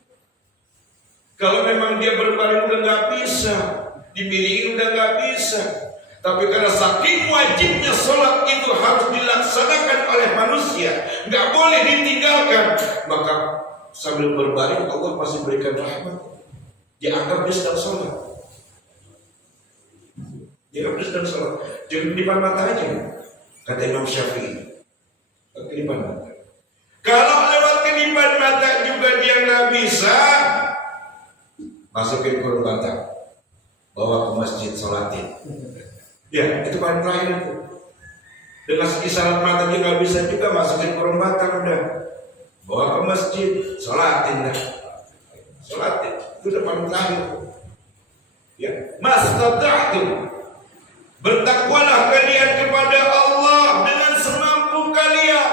Kalau memang dia berbaring udah nggak bisa, dimiringin udah nggak bisa, Tapi karena saking wajibnya sholat itu harus dilaksanakan oleh manusia, nggak boleh ditinggalkan, maka sambil berbaring Allah pasti berikan rahmat. Dianggap dia sedang sholat. Dianggap dia sedang sholat. Jangan di depan mata aja, kata Imam Syafi'i. Kedipan mata. Kalau lewat kedipan mata juga dia nggak bisa, masukin kurung batang, bawa ke masjid sholatin. Ya, itu paling terakhir itu. Dengan sekisaran mata dia nggak bisa juga, masukin kurung batang udah, bawa ke masjid sholatin dah. Sholatin itu udah paling terakhir. Ya, mastata'tum, bertakwalah kalian kepada Allah dengan semampu kalian.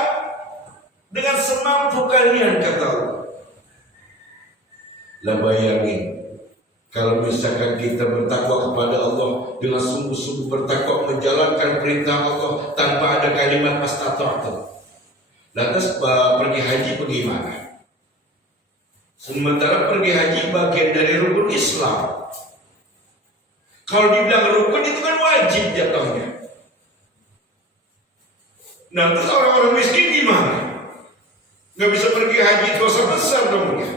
Dengan semampu kalian, kata Allah. Lah bayangin, kalau misalkan kita bertakwa kepada Allah dengan sungguh-sungguh bertakwa menjalankan perintah Allah tanpa ada kalimat mastata'tum. Lantas pergi haji bagaimana? Sementara pergi haji bagian dari rukun Islam. Kalau dibilang rukun itu kan wajib jatuhnya. Nah, terus orang-orang miskin gimana? Gak bisa pergi haji, dosa besar dong ya.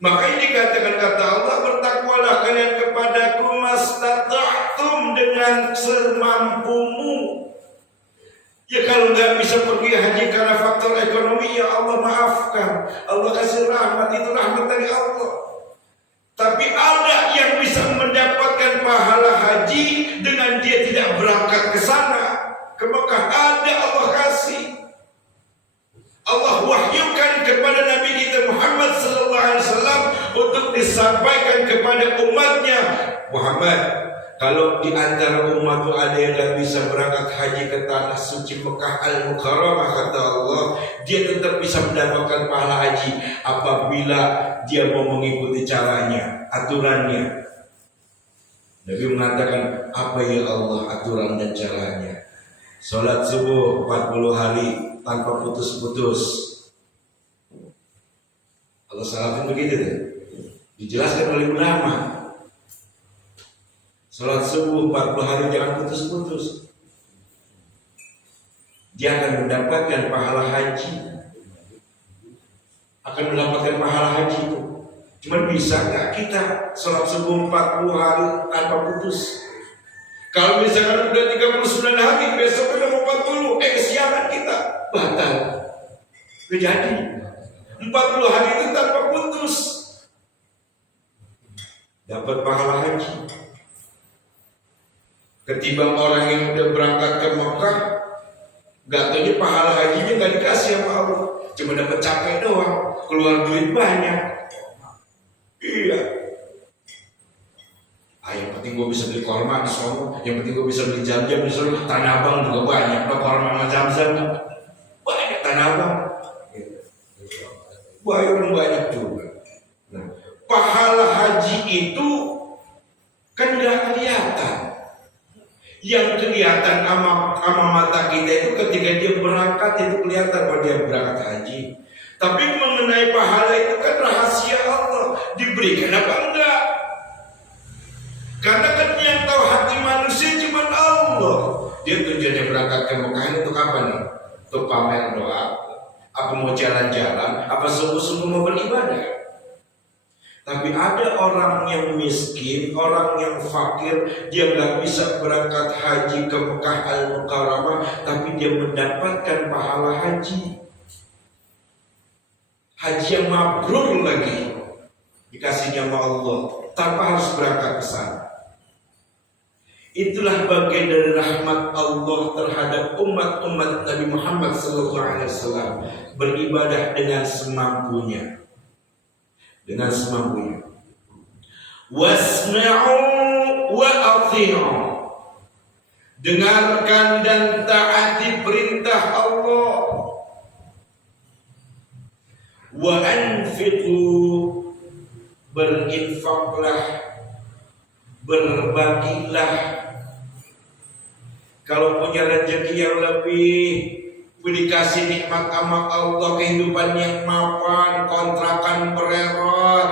Maka ini dikatakan kata Allah, bertakwalah kalian kepadaku mastata'tum, dengan semampumu. Ya kalau nggak bisa pergi haji karena faktor ekonomi, ya Allah maafkan. Allah kasih rahmat, itu rahmat dari Allah. Tapi ada yang bisa mendapatkan pahala haji dengan dia tidak berangkat ke sana, ke Mekah. Ada, Allah kasih. Allah wahyukan kepada Nabi kita Muhammad SAW untuk disampaikan kepada umatnya. Muhammad, kalau di antara umat itu ada yang tidak bisa berangkat haji ke tanah suci Mekah Al-Mukarramah, kata Allah, dia tetap bisa mendapatkan pahala haji apabila dia mau mengikuti caranya, aturannya. Nabi mengatakan, apa ya Allah aturan dan caranya? Salat subuh 40 hari tanpa putus-putus. Allah salatin begitu deh. Dijelaskan oleh ulama. Salat subuh 40 hari jangan putus-putus. Dia akan mendapatkan pahala haji. Akan mendapatkan pahala haji itu. Cuman bisa nggak kita salat subuh 40 hari tanpa putus? Kalau misalkan udah 39 hari, besok udah mau 40, kesiangan kita, batal. Jadi 40 hari itu tanpa putus, dapat pahala haji. Ketimbang orang yang udah berangkat ke Mekah, gak taunya pahala hajinya gak dikasih sama Allah, cuma dapat capek doang, keluar duit banyak. Iya. Yang penting gue bisa beli korma di sono, yang penting gue bisa beli jam-jam di sono. Tanah Abang juga banyak, no korma sama jam-jam banyak, Tanah Abang banyak juga. Nah, pahala haji itu kan gak kelihatan. Yang kelihatan sama mata kita itu ketika dia berangkat, itu kelihatan bahwa dia berangkat haji. Tapi mengenai pahala itu kan rahasia Allah, diberikan apa enggak? Karena kan yang tahu hati manusia cuma Allah. Dia tujuannya berangkat ke Mekah untuk apa nih? Untuk pamer doa? Apa mau jalan-jalan? Apa sungguh-sungguh mau beribadah? Tapi ada orang yang miskin, orang yang fakir, dia nggak bisa berangkat haji ke Mekah Al-Mukarramah, tapi dia mendapatkan pahala haji. Haji yang mabrur lagi, dikasihnya sama Allah, tanpa harus berangkat ke sana. Itulah bagian dari rahmat Allah terhadap umat-umat Nabi Muhammad SAW, beribadah dengan semampunya, Wasma'u wa athi'u, dengarkan dan taati perintah Allah. Wa anfiqu, berinfaklah, berbagilah. Kalau punya rezeki yang lebih, dikasih nikmat sama Allah, kehidupan yang mapan, kontrakan bererot,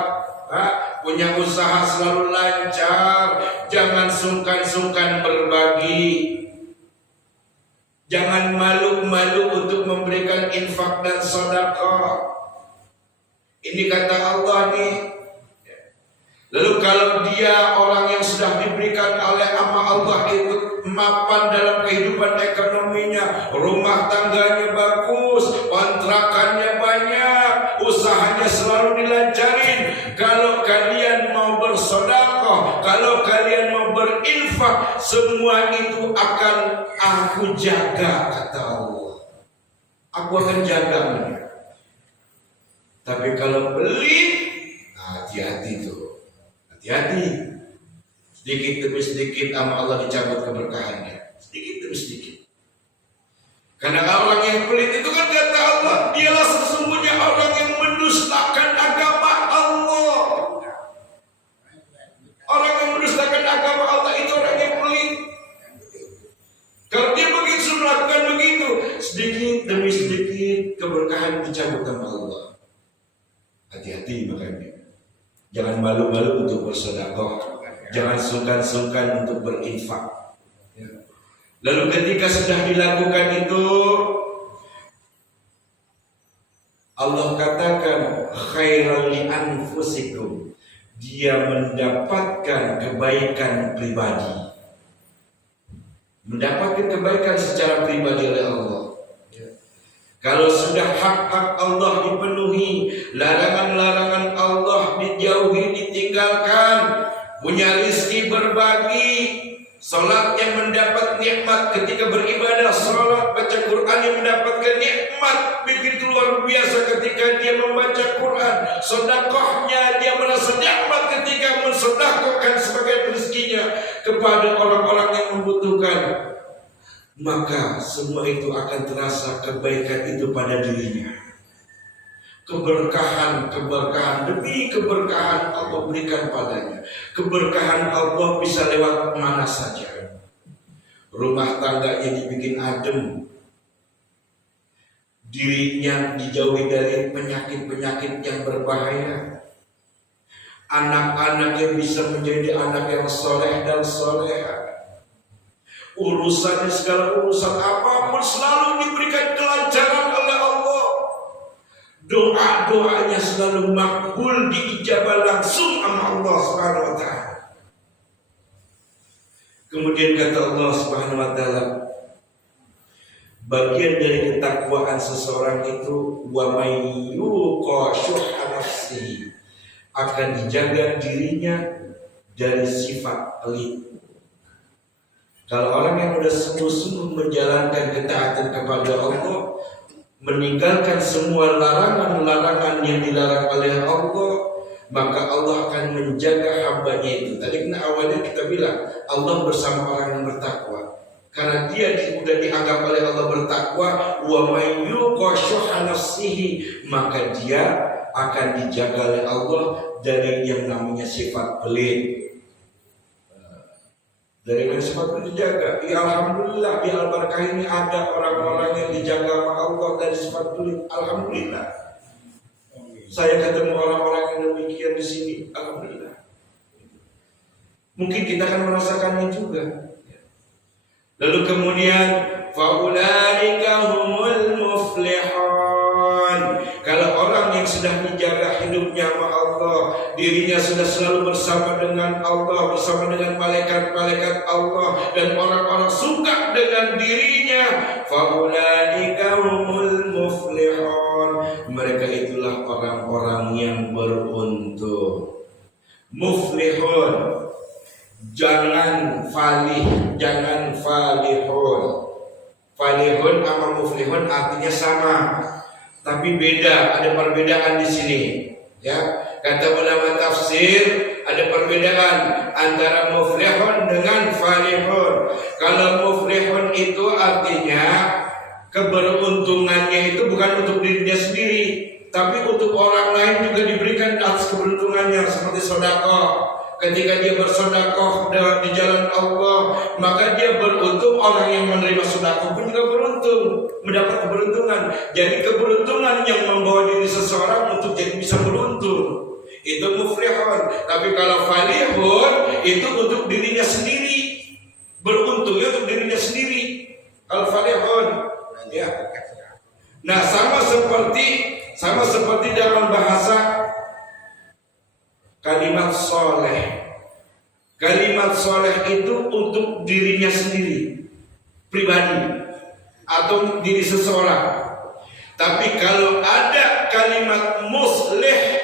punya usaha selalu lancar, jangan sungkan-sungkan berbagi. wangi. Lalu kalau dia orang yang sudah diberikan oleh Allah itu mapan dalam kehidupan ekonominya, rumah tangganya bagus, kontrakannya banyak, usahanya selalu dilancarin. Kalau kalian mau bersedekah, kalau kalian mau berinfak, semua itu akan aku jaga, kata Allah. Aku akan jaga. Tapi kalau pelit, hati-hati tuh. Hati-hati, sedikit demi sedikit sama Allah dicabut keberkahannya, sedikit demi sedikit. Karena orang yang pelit itu kan kata Allah, dialah sesungguhnya orang yang mendustakan agama Allah. Orang yang mendustakan agama Allah itu orang yang pelit. Kalau dia begitu melakukan begitu, sedikit demi sedikit keberkahan dicabut sama Allah. Hati-hati makanya. Jangan malu-malu untuk bersedekah, jangan sungkan-sungkan untuk berinfak. Lalu ketika sudah dilakukan itu, Allah katakan khairan li anfusikum, dia mendapatkan kebaikan pribadi, mendapatkan kebaikan secara pribadi oleh Allah. Kalau sudah hak-hak Allah dipenuhi, larangan-larangan Allah dijauhi, ditinggalkan, punya rizki berbagi, salat yang mendapat nikmat ketika beribadah, salat baca Quran yang mendapatkan nikmat begitu luar biasa ketika dia membaca Quran, sedekahnya dia merasa nikmat ketika mensedekahkan sebagai rezekinya kepada orang-orang yang membutuhkan. Maka semua itu akan terasa kebaikan itu pada dirinya. Keberkahan demi keberkahan Allah berikan padanya. Keberkahan Allah bisa lewat mana saja. Rumah tangganya dibikin adem, dirinya dijauhi dari penyakit-penyakit yang berbahaya. Anak-anaknya bisa menjadi anak yang soleh dan soleha. Urusannya, segala urusan apapun selalu diberikan kelancaran oleh Allah. Doa-doanya selalu makbul, diijabah langsung sama Allah Subhanahu wa taala. Kemudian kata Allah Subhanahu wa taala, bagian dari ketakwaan seseorang itu wa may yuqa syuhha nafsihi, akan dijaga dirinya dari sifat pelit. Kalau orang yang sudah sungguh-sungguh menjalankan ketaatan kepada Allah, meninggalkan semua larangan-larangan yang dilarang oleh Allah, maka Allah akan menjaga hambanya itu. Tadi awalnya kita bilang Allah bersama orang yang bertakwa. Karena dia sudah dianggap oleh Allah bertakwa, wa may yuqa syuhha nafsihi, maka dia akan dijaga oleh Allah dari yang namanya sifat pelit. Dari sifat itu dijaga. Ya alhamdulillah, di Al-Barakah ini ada orang-orang yang dijaga oleh Allah dari sifat pelit. Alhamdulillah. Saya ketemu orang-orang yang demikian di sini. Alhamdulillah. Mungkin kita akan merasakannya juga. Lalu kemudian faulaika humul muflihun. Kalau orang yang sudah dijaga hidupnya sama Allah, dirinya sudah selalu bersama dengan Allah, bersama dengan malaikat-malaikat Allah, dan orang-orang suka dengan dirinya, faulaika humul muflihun. Mereka itulah orang-orang yang beruntung. Muflihun, jangan falih, jangan falihun. Falihun sama muflihun artinya sama, tapi beda, ada perbedaan di sini. Ya, kata ulama tafsir ada perbedaan antara muflihun dengan falihun. Kalau muflihun itu artinya keberuntungannya itu bukan untuk dirinya sendiri, tapi untuk orang lain juga diberikan atas keberuntungannya, seperti sedekah. Ketika dia bersedekah di jalan Allah, maka dia beruntung. Orang yang menerima sedekah pun juga beruntung, mendapat keberuntungan. Jadi keberuntungan yang membawa diri seseorang untuk jadi bisa beruntung, itu muflihun. Tapi kalau falihun itu untuk dirinya sendiri, beruntungnya untuk dirinya sendiri. Kalau falihun, ya. Nah, sama seperti dalam bahasa kalimat soleh. Kalimat soleh itu untuk dirinya sendiri, pribadi, atau diri seseorang. Tapi kalau ada kalimat musleh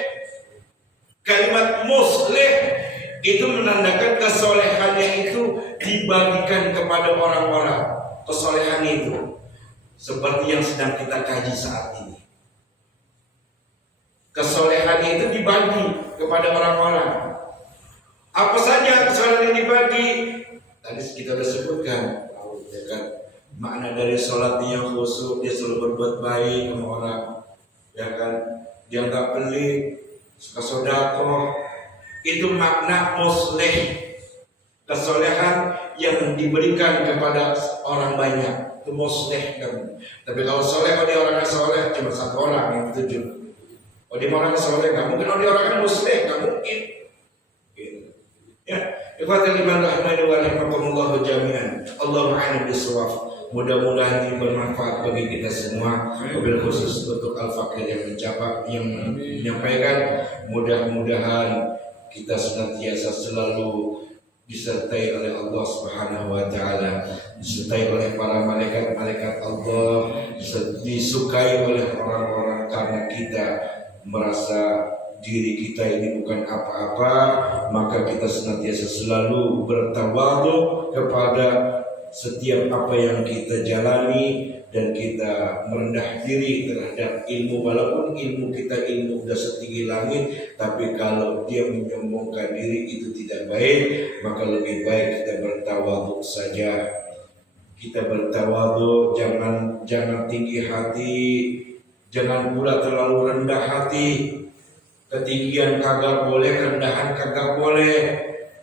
itu menandakan kesolehannya itu dibagikan kepada orang-orang. Kesolehan itu seperti yang sedang kita kaji saat ini. Kesolehan itu dibagi kepada orang-orang. Apa saja kesolehan yang dibagi? Tadi kita sudah sebutkan, ya kan? Makna dari sholat yang khusyuk, dia selalu berbuat baik sama orang, ya kan? Dia nggak pelit, suka sedekah. Itu makna musleh, kesolehan yang diberikan kepada orang banyak. Itu musleh kan. Tapi kalau soleh, kalau dia orangnya soleh cuma satu orang yang dituju. Kalau dia orangnya soleh, nggak mungkin. Kalau dia orangnya musleh, nggak mungkin. Ya, ikhwatul iman rahimani wa rahimakumullah jami'an. Allahumma a'lam bis-shawab. Mudah-mudahan ini bermanfaat bagi kita semua, wabil khusus untuk Al-Faqih yang menyampaikan. Mudah-mudahan kita senantiasa selalu disertai oleh Allah Subhanahu wa taala, disertai oleh para malaikat-malaikat Allah, disukai oleh orang-orang karena kita merasa diri kita ini bukan apa-apa, maka kita senantiasa selalu bertawadhu kepada setiap apa yang kita jalani, dan kita merendah diri terhadap ilmu. Walaupun ilmu kita ilmu sudah setinggi langit, tapi kalau dia menyombongkan diri itu tidak baik, maka lebih baik kita bertawadhu saja. Kita bertawadhu, jangan tinggi hati, jangan pula terlalu rendah hati. Ketinggian kagak boleh, kerendahan kagak boleh,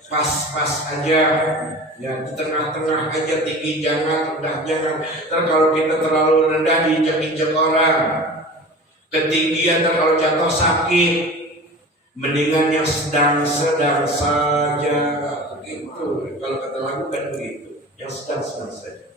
pas-pas aja. Ya, di tengah-tengah aja, tinggi jangan, rendah jangan. Kalau kita terlalu rendah diinjak-injak orang. Ketinggian kalau jatuh sakit. Mendingan yang sedang-sedang saja. Begitu. Kalau kata lagu kan begitu. Yang sedang-sedang saja.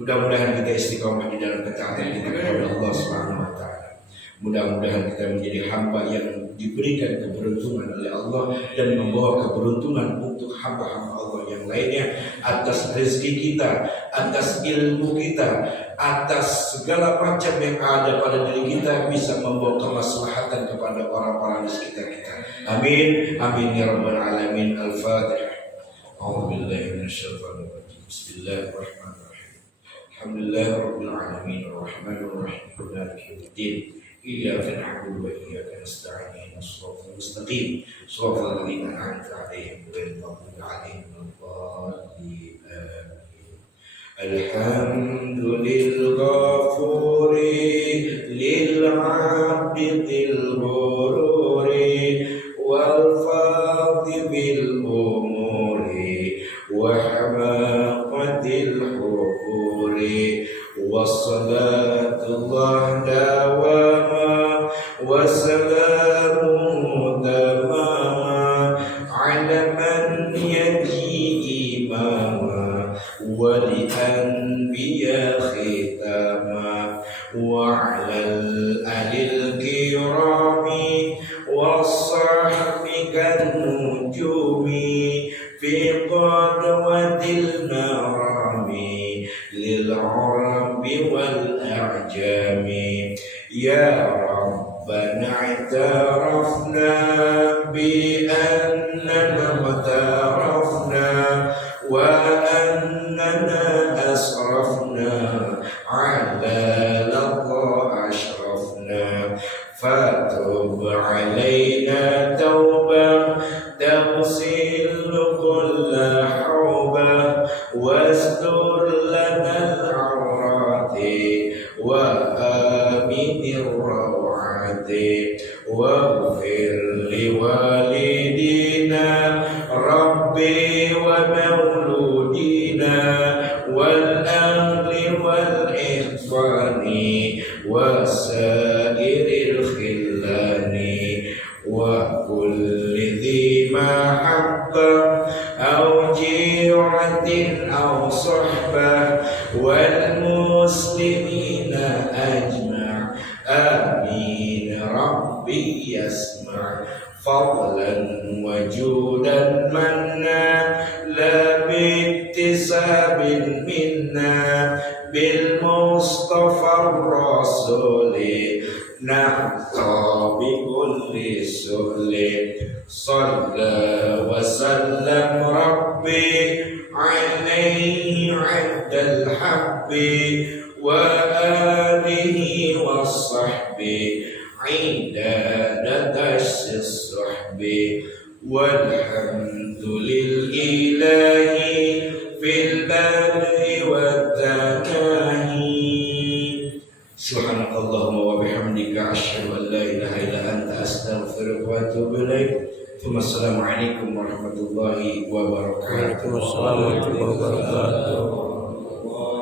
Mudah-mudahan kita istiqomah di dalam ketaatan kita kepada Allah Subhanahu wa taala. Mudah-mudahan kita menjadi hamba yang diberikan keberuntungan oleh Allah dan membawa keberuntungan untuk hamba-hamba Allah yang lainnya, atas rezeki kita, atas ilmu kita, atas segala macam yang ada pada diri kita, bisa membawa kemaslahatan kepada orang-orang di sekitar kita. Amin, amin ya rabbal alamin. Al-Fatihah. A'udzubillahi minasyaitonir rajim. Bismillahirrahmanirrahim. Alhamdulillahirabbil alamin arrahmanir rahim maliki yaumiddin. Iyyaka na'budu wa iyyaka nasta'in ihdinas siratal mustaqim siratal ladzina an'amta 'alaihim ghairil maghdubi 'alaihim waladdallin. Alhamdulillahil ghafuri lil 'abdil ghururi wal fadhil umuri wa hamaqatil hururi wassalatullah dawama wassalamu tamama ala man yaji imama wali anbiya khitama wa alal alil kirami wassahbi kan nujumi fi qadwatil marami lil arabi wal a'jami ya rabbana i'tarafna bi annana matarafna wa annana asrafna ala laqha ashrafna fatub alaina tawbah تغسل كل حوبة واستر لنا العورات وآمن الروعات واغفر لوالدينا ربي ومولودينا والأهل والإخوان وسائر الخلان وكل ذي محبة أو جيرة أو صحبة والمسلمين أجمع آمين ربي يسمع فضلا وجودا منا لا باكتساب منا بالمصطفى الرسول نعطى بكل سهل صلى وسلم ربي عليه عد الحب وآله وصحبه عداد الصحب والحمد لله في البر والتكاهي سبحانك اللهم وبحمدك أشهد أن لا إله إلا أنت أستغفرك وأتوب إليك ثم السلام عليكم ورحمة الله وبركاته. Waalaikumsalam warahmatullahi wabarakatuh.